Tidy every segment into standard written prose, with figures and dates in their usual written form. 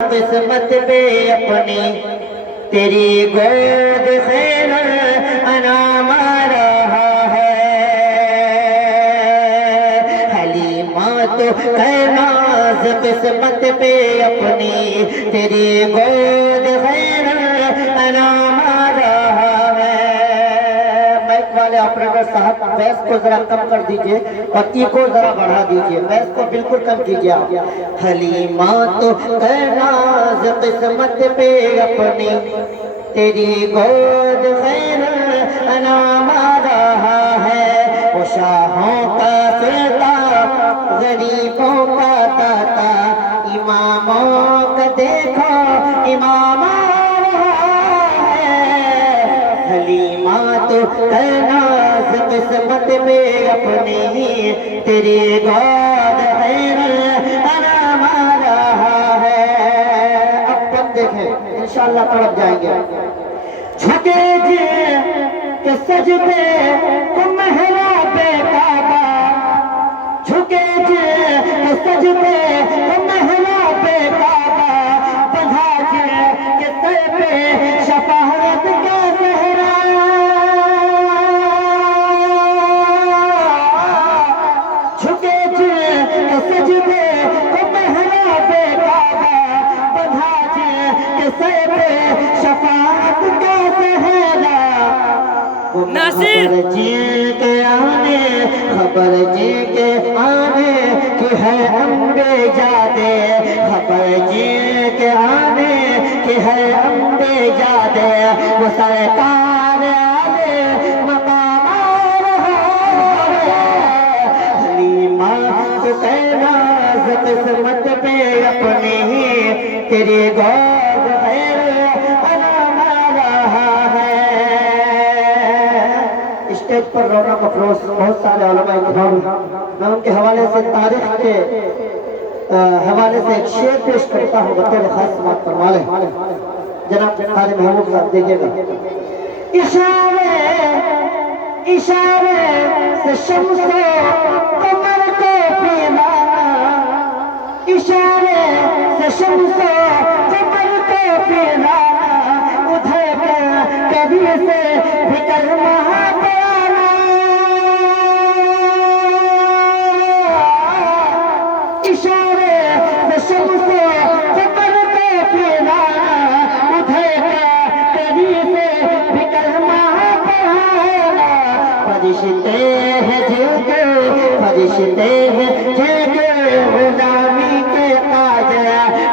قسمت پہ اپنی تیری گود خیر انعام آ رہا ہے۔ حلیمہ تو ہے ناز قسمت پہ اپنی تیری گود خیر انعام آ رہا ہے۔ مائک والے آپریٹر صاحب بیس کو ذرا کم کر دیجئے اور ایکو ذرا بڑھا دیجئے، بیس کو بالکل کم کیجئے آپ۔ حلیمہ تو ہے ناز قسمت پہ اپنی تیری گود خیر انعام آ رہا ہے۔ وہ شاہوں کا سلطان غریبوں کا داتا، اماموں کا دیکھو امام آ رہا ہے۔ حلیمہ تو ہے ناز قسمت پہ اپنی تیری گود خیر انعام آ رہا ہے۔ اب تک دیکھیں انشاءاللہ تڑپ جائیں گے۔ جھکے جی کہ سجدے کو محراب کعبہ، جھکے جی کہ سجدے کو محراب کعبہ، بندھا جی کہ سر پہ شفاعت کا زہرا، جھکے جی کہ سجدے کو محراب کعبہ، بندھا جی کہ سر پہ شفاعت کا زہرا۔ خبر جی کے آنے، خبر جی کے آنے کی ہے انبیاء، خبر جی کے آنے کی ہے انبیاء، وہ سرکار آلے مقام آ رہا ہے۔ حلیمہ تو ہے ناز قسمت پہ اپنی تیری گود خیر انعام آ رہا ہے۔ اسٹیج پر رونق افروز بہت سارے علماء اکرام، میں ان کے حوالے سے تاریخ کے حوالے سے ایک شعر پیش کرتا ہوں، بطور خاص سماعت فرما لیں۔ جناب قاری محمود صاحب دیکھیے گا۔ اشارے اشارے سے شمس و قمر کو پلانا، اشارے سے شمس و قمر کو پلانا، ادھر کر کبھی سے بھی کلمہ پڑھانا، اشارے سے شمس و قمر کو پلانا، ادھر کر کبھی سے بھی کلمہ پڑھانا۔ فرشتے ہیں جھکے، فرشتے ہیں جھکے، غلامی کے قاضی،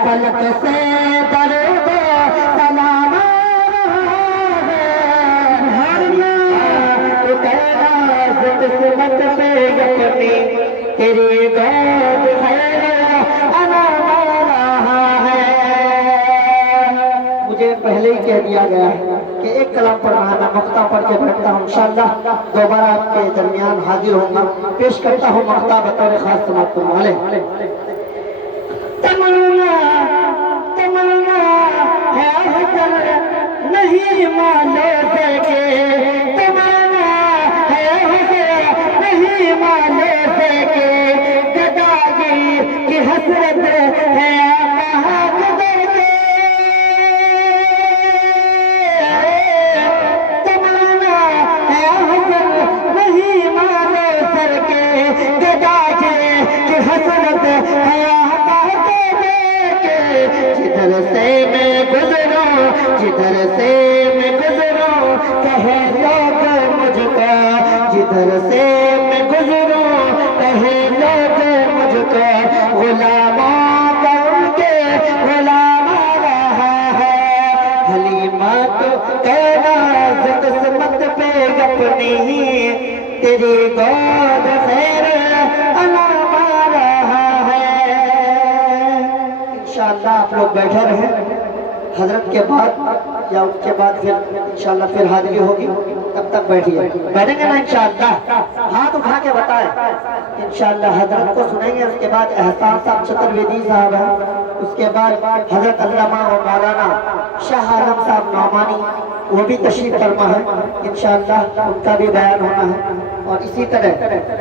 فلک سے درود و سلام آ رہا ہے۔ تو ہے ناز قسمت پہ اپنی تیری گود خیر انعام آ رہا ہے۔ مجھے پہلے ہی کہہ دیا گیا ہے کہ ایک کلام پڑھ رہا میں مقطع پڑھ کے بیٹھتا ہوں، انشاءاللہ دوبارہ آپ کے درمیان حاضر ہوں گا۔ پیش کرتا ہوں مقطع بطور خاص سماعت فرما لیں۔ تمنا تمنا ہے حسن نہیں مانے سکے، تمنا ہے حسن نہیں مانے سکے، گدائی کی حسرت ہے آقا قدر کے، تمنا ہے حسن نہیں مانے سکے، گدائی کی حسرت ہے آقا قدر کے۔ جدھر سے میں گزروں، جدھر سے میں گزروں، کہے لوگ مجھ کو، جدھر سے میں گزروں، کہے لوگ مجھ کو، غلاموں کا ان کے غلام آ رہا ہے۔ حلیمہ تو ہے ناز قسمت پہ اپنی تیری گود خیر انعام آ رہا ہے۔ انشاءاللہ آپ لوگ بیٹھے رہیں، حضرت کے بعد یا ان کے بعد پھر انشاءاللہ پھر حاضری ہوگی، تب تک بیٹھیے۔ بیٹھیں گے نا انشاءاللہ؟ ہاتھ اٹھا کے بتائیں۔ انشاءاللہ حضرت کو سنیں گے، اس کے بعد احسان صاحب چترویدی صاحب ہیں، اس کے بعد حضرت علامہ و مولانا شاہ عالم صاحب نعمانی وہ بھی تشریف فرما ہے، انشاءاللہ ان کا بھی بیان ہونا ہے۔ اور اسی طرح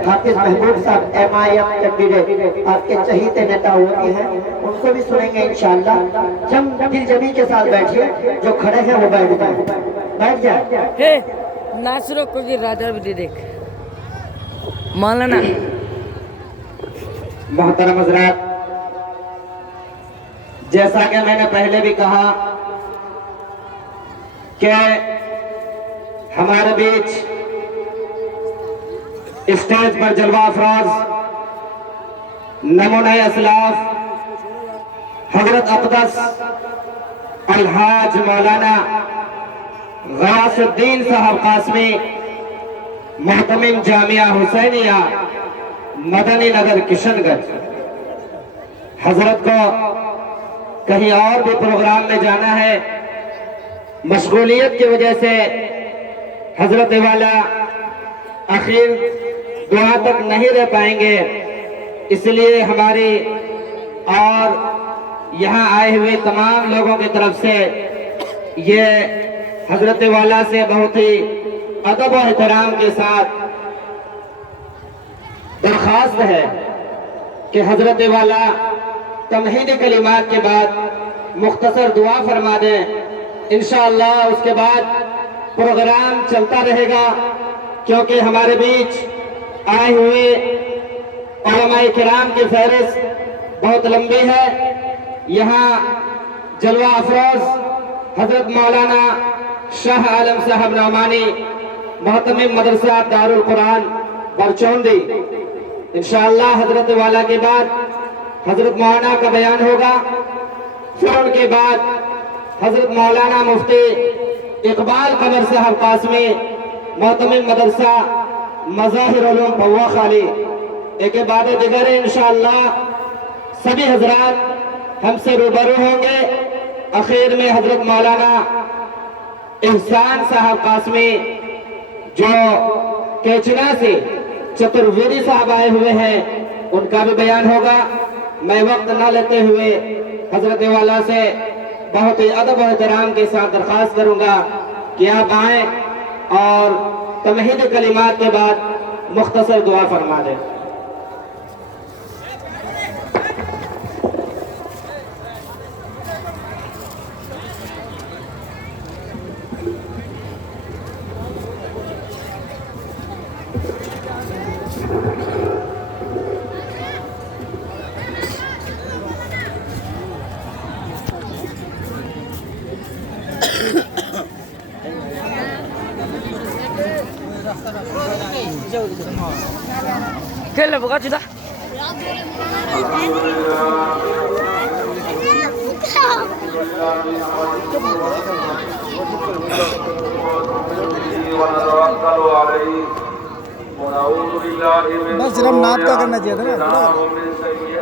حافظ محبوب صاحب MIM کینڈیڈیٹ آپ کے چہیتے نیتا ہوتی ہیں، ان کو بھی سنیں گے انشاءاللہ۔ جم دل جمی کے ساتھ بیٹھیے، جو کھڑے ہیں وہ بیٹھ جائیں۔ ناصروں کو بھی راجہ بھی دیکھ مولانا۔ محترم حضرات، جیسا کہ میں نے پہلے بھی کہا کہ ہمارے بیچ اسٹیج پر جلوہ افراز نمونہ اسلاف حضرت اقدس الحاج مولانا غیاث الدین صاحب قاسمی محتمم جامعہ حسینیہ مدنی نگر کشن گنج، حضرت کو کہیں اور بھی پروگرام میں جانا ہے، مشغولیت کی وجہ سے حضرت والا آخر دعا تک نہیں رہ پائیں گے، اس لیے ہماری اور یہاں آئے ہوئے تمام لوگوں کی طرف سے یہ حضرت والا سے بہت ہی ادب و احترام کے ساتھ درخواست ہے کہ حضرت والا تمہیدی کلمات کے بعد مختصر دعا فرما دیں، انشاءاللہ اس کے بعد پروگرام چلتا رہے گا، کیونکہ ہمارے بیچ آئے ہوئے علماء کرام کی فہرست بہت لمبی ہے۔ یہاں جلوہ افروز حضرت مولانا شاہ عالم صاحب نعمانی محتمم مدرسہ دارالقرآن برچوندی، انشاءاللہ حضرت والا کے بعد حضرت مولانا کا بیان ہوگا، پھر ان کے بعد حضرت مولانا مفتی اقبال قمر صاحب قاسمی محتمم مدرسہ مظاہر علوم پوا خالی، ایک بعد دیگر انشاءاللہ سبھی حضرات ہم سے روبرو ہوں گے۔ اخیر میں حضرت مولانا احسان صاحب قاسمی جو کیچنا سے چترویدی صاحب آئے ہوئے ہیں، ان کا بھی بیان ہوگا۔ میں وقت نہ لیتے ہوئے حضرت والا سے بہت ہی ادب و احترام کے ساتھ درخواست کروں گا کہ آپ آئیں اور تمہیدی کلمات کے بعد مختصر دعا فرما دیں۔ Kela buka sudah. بس صرف ناب کا کرنا چاہیے تھا نا۔